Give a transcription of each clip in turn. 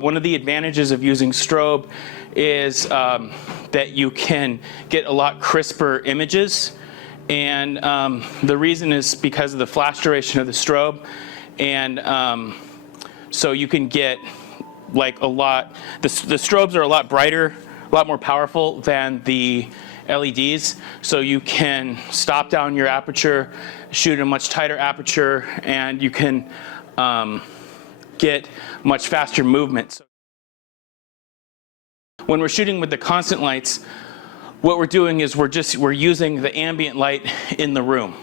One of the advantages of using strobe is that you can get a lot crisper images, and the reason is because of the flash duration of the strobe, and so you can get like a lot, the strobes are a lot brighter, a lot more powerful than the LEDs, so you can stop down your aperture, shoot a much tighter aperture, and you can get much faster movement. When we're shooting with the constant lights, what we're doing is we're using the ambient light in the room.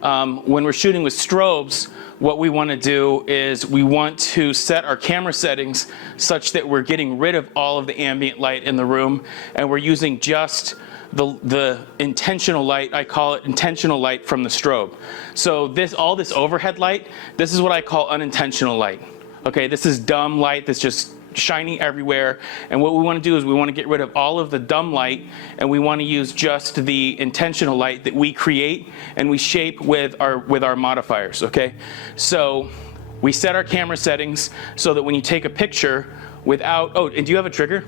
When we're shooting with strobes, what we want to do is we want to set our camera settings such that we're getting rid of all of the ambient light in the room, and we're using just the intentional light. I call it intentional light from the strobe. So all this overhead light, this is what I call unintentional light. Okay, this is dumb light that's just shining everywhere, and what we want to do is we want to get rid of all of the dumb light, and we want to use just the intentional light that we create and we shape with our modifiers. Okay, so we set our camera settings so that when you take a picture without, oh, and do you have a trigger?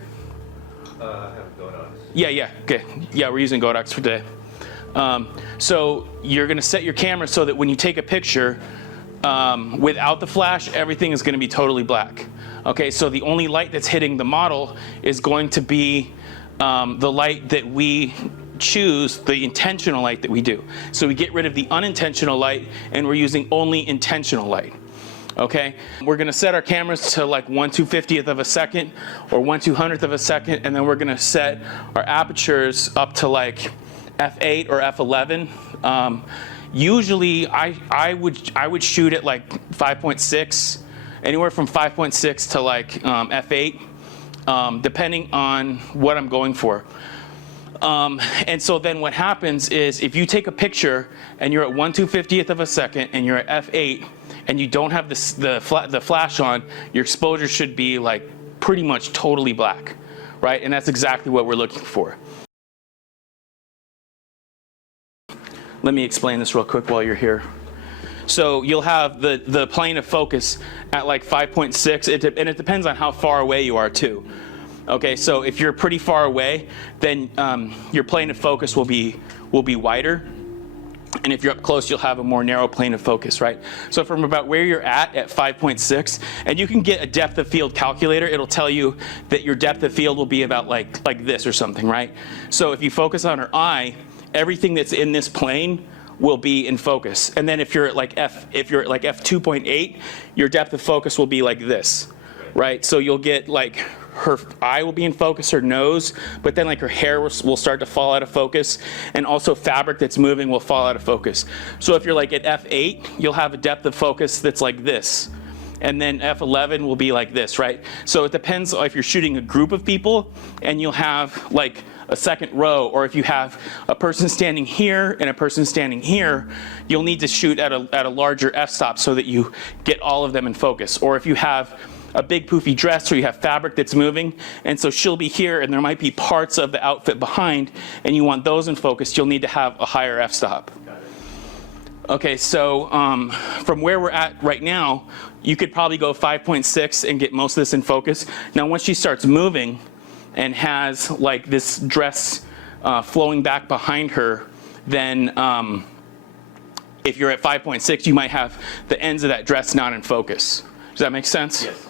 I have Godox. Yeah, okay. Yeah, we're using Godox for today. So you're going to set your camera so that when you take a picture, without the flash, everything is going to be totally black. Okay, so the only light that's hitting the model is going to be the light that we choose, the intentional light that we do. So we get rid of the unintentional light, and we're using only intentional light. Okay, we're going to set our cameras to like 1/250th of a second or 1/200th of a second, and then we're going to set our apertures up to like f8 or f11. Usually I would shoot at like 5.6, anywhere from 5.6 to like f8, depending on what I'm going for. And so then what happens is if you take a picture and you're at 1/250th of a second and you're at f8 and you don't have the flash on, your exposure should be like pretty much totally black, right? And that's exactly what we're looking for. Let me explain this real quick while you're here. So you'll have the plane of focus at like 5.6, and it depends on how far away you are too. Okay, so if you're pretty far away, then your plane of focus will be wider, and if you're up close, you'll have a more narrow plane of focus, right? So from about where you're at 5.6, and you can get a depth of field calculator. It'll tell you that your depth of field will be about like this or something, right? So if you focus on her eye, everything that's in this plane will be in focus. And then if you're at like f2.8, your depth of focus will be like this, right? So you'll get like her eye will be in focus, her nose, but then like her hair will start to fall out of focus, and also fabric that's moving will fall out of focus. So if you're like at f8, you'll have a depth of focus that's like this. And then f11 will be like this, right? So it depends if you're shooting a group of people, and you'll have like a second row, or if you have a person standing here and a person standing here, you'll need to shoot at a larger f-stop so that you get all of them in focus. Or if you have a big poofy dress, or you have fabric that's moving, and so she'll be here and there might be parts of the outfit behind, and you want those in focus, you'll need to have a higher f-stop. Okay, so from where we're at right now, you could probably go 5.6 and get most of this in focus. Now once she starts moving and has like this dress flowing back behind her, then if you're at 5.6, you might have the ends of that dress not in focus. Does that make sense? Yes.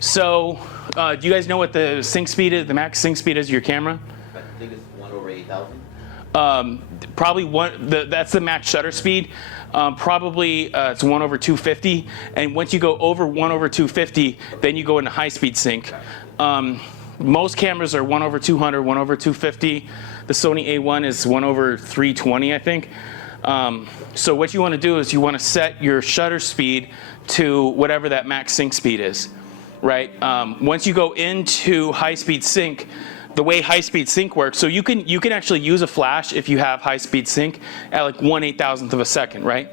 So do you guys know what the sync speed is, the max sync speed is of your camera? I think it's 1/8,000. Probably that's the max shutter speed. Probably it's 1/250, and once you go over 1/250, then you go into high-speed sync. Most cameras are 1/200, 1/250. The Sony A1 is 1/320, I think. So what you want to do is you want to set your shutter speed to whatever that max sync speed is, right? Once you go into high-speed sync, the way high-speed sync works, so you can actually use a flash if you have high-speed sync at like 1/8000th of a second, right?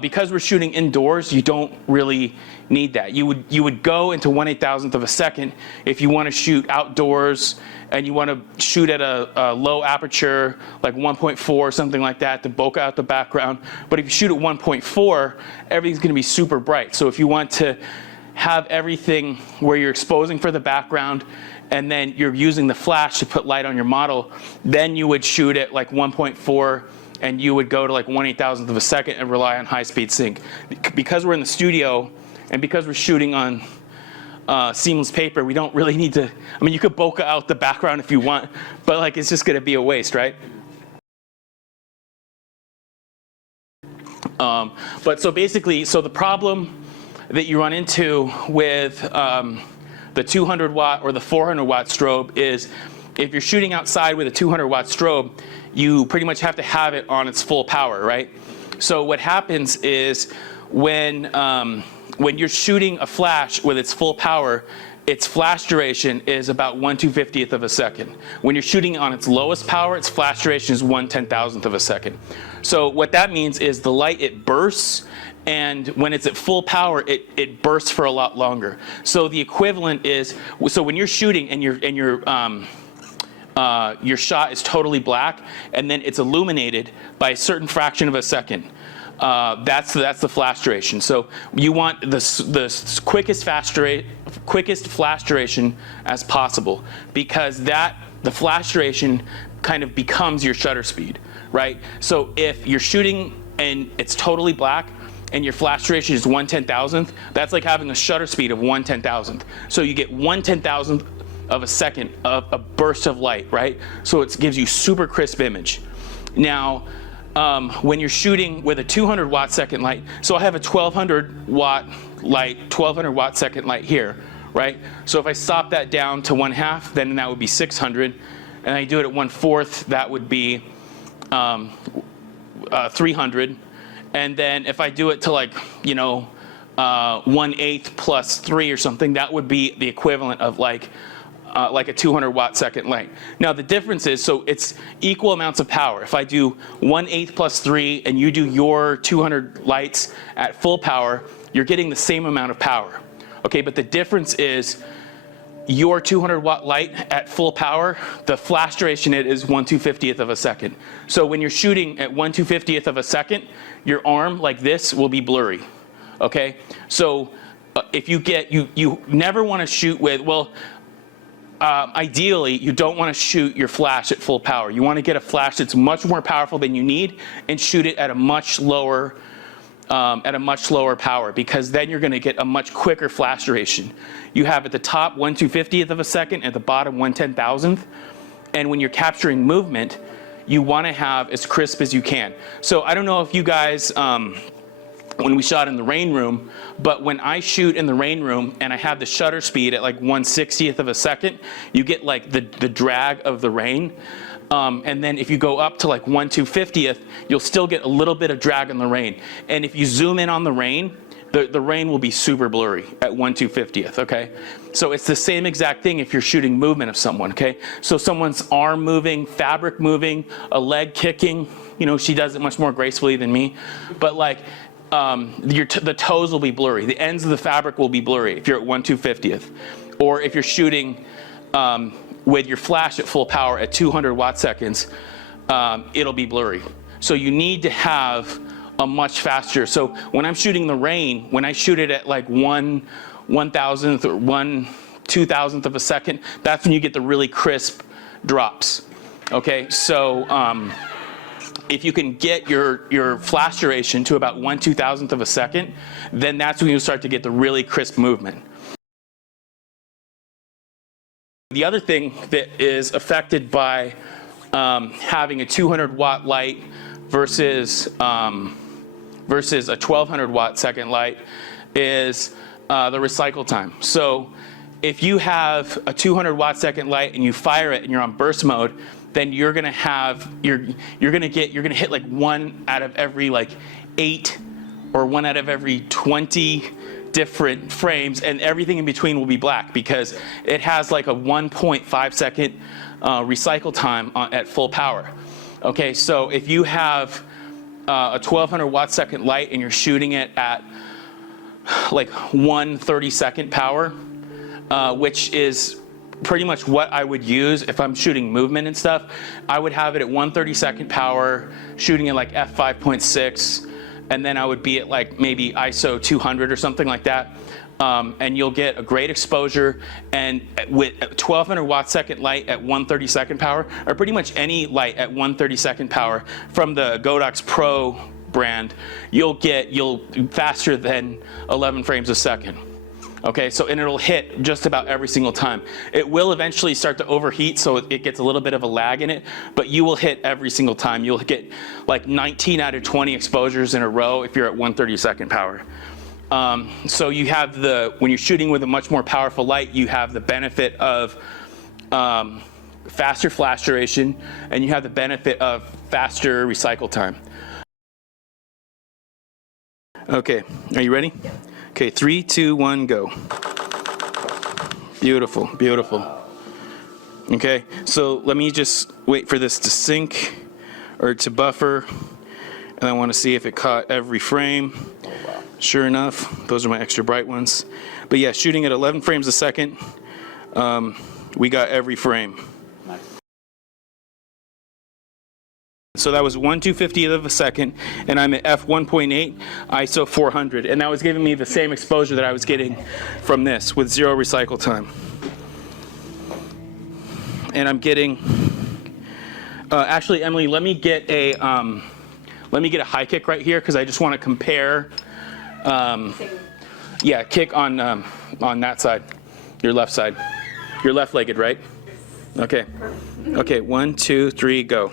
Because we're shooting indoors, you don't really need that. You would go into 1/8,000th of a second if you want to shoot outdoors and you want to shoot at a low aperture, like 1.4, something like that, to bokeh out the background. But if you shoot at 1.4, everything's going to be super bright. So if you want to have everything where you're exposing for the background and then you're using the flash to put light on your model, then you would shoot at like 1.4 and you would go to like 1/8,000th of a second and rely on high-speed sync. Because we're in the studio and because we're shooting on seamless paper, we don't really need to, I mean, you could bokeh out the background if you want, but like it's just gonna be a waste, right? But so basically, so the problem that you run into with the 200 watt or the 400 watt strobe is if you're shooting outside with a 200 watt strobe, you pretty much have to have it on its full power, right? So what happens is when you're shooting a flash with its full power, its flash duration is about 1/250th of a second. When you're shooting on its lowest power, its flash duration is 1/10,000th of a second. So what that means is the light, it bursts, and when it's at full power, it bursts for a lot longer. So the equivalent is, so when you're shooting and your shot is totally black, and then it's illuminated by a certain fraction of a second. That's the flash duration. So you want the quickest flash duration as possible, because the flash duration kind of becomes your shutter speed, right? So if you're shooting and it's totally black and your flash duration is 1/10,000th, that's like having a shutter speed of 1/10,000th. So you get 1/10,000th of a second of a burst of light, right? So it gives you super crisp image. Now, when you're shooting with a 200 watt second light, so I have a 1200 watt light, 1200 watt second light here, right? So if I stop that down to 1/2, then that would be 600, and I do it at 1/4, that would be 300, and then if I do it to like, 1/8 plus 3 or something, that would be the equivalent of like a 200 watt second light. Now the difference is, so it's equal amounts of power. If I do 1/8 plus 3 and you do your 200 lights at full power, you're getting the same amount of power. Okay, but the difference is your 200 watt light at full power, the flash duration it is 1/250th of a second. So when you're shooting at 1/250th of a second, your arm like this will be blurry. Okay, so if you get, you never want to shoot with, ideally, you don't want to shoot your flash at full power. You want to get a flash that's much more powerful than you need and shoot it at a much lower power, because then you're going to get a much quicker flash duration. You have at the top 1/250th of a second, at the bottom 1/10,000th, and when you're capturing movement, you want to have as crisp as you can. So I don't know if you guys, when we shot in the rain room, but when I shoot in the rain room and I have the shutter speed at like 1/60th of a second, you get like the drag of the rain. And then if you go up to like 1/250th, you'll still get a little bit of drag on the rain. And if you zoom in on the rain, the rain will be super blurry at 1/250th, okay? So it's the same exact thing if you're shooting movement of someone, okay? So someone's arm moving, fabric moving, a leg kicking, she does it much more gracefully than me, but like, the toes will be blurry. The ends of the fabric will be blurry if you're at 1/250th. Or if you're shooting with your flash at full power at 200 watt seconds, it'll be blurry. So you need to have a much faster. So when I'm shooting the rain, when I shoot it at like 1/1000th or 1/2000th of a second, that's when you get the really crisp drops. Okay, so if you can get your flash duration to about 1/2000th of a second, then that's when you start to get the really crisp movement. The other thing that is affected by having a 200 watt light versus a 1200 watt second light is the recycle time. So if you have a 200 watt second light and you fire it and you're on burst mode, then you're gonna hit like 1 out of every like 8 or 1 out of every 20 different frames, and everything in between will be black because it has like a 1.5 second recycle time at full power. Okay, so if you have a 1200 watt second light and you're shooting it at like 1/32 power, which is pretty much what I would use if I'm shooting movement and stuff. I would have it at 1/32 power, shooting at like f5.6, and then I would be at like maybe ISO 200 or something like that. And you'll get a great exposure, and with 1200 watt second light at 1/32 power, or pretty much any light at 1/32 power from the Godox Pro brand, you'll faster than 11 frames a second. Okay, so, and it'll hit just about every single time. It will eventually start to overheat, so it gets a little bit of a lag in it, but you will hit every single time. You'll get like 19 out of 20 exposures in a row if you're at 1/32 power. So you have when you're shooting with a much more powerful light, you have the benefit of faster flash duration, and you have the benefit of faster recycle time. Okay, are you ready? Okay, 3, 2, 1, go. Beautiful, beautiful. Okay, so let me just wait for this to sync or to buffer, and I want to see if it caught every frame. Sure enough, those are my extra bright ones. But yeah, shooting at 11 frames a second, we got every frame. So that was 1/250th of a second, and I'm at f1.8, ISO 400, and that was giving me the same exposure that I was getting from this with 0 recycle time. And I'm getting, actually, Emily, let me get a high kick right here, because I just want to compare. Yeah, kick on that side, your left side. You're left-legged, right? Okay. Okay, 1, 2, 3, go.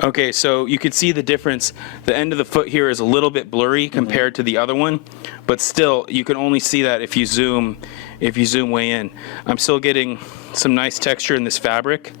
Okay, so you can see the difference. The end of the foot here is a little bit blurry compared to the other one, but still, you can only see that if you zoom way in. I'm still getting some nice texture in this fabric.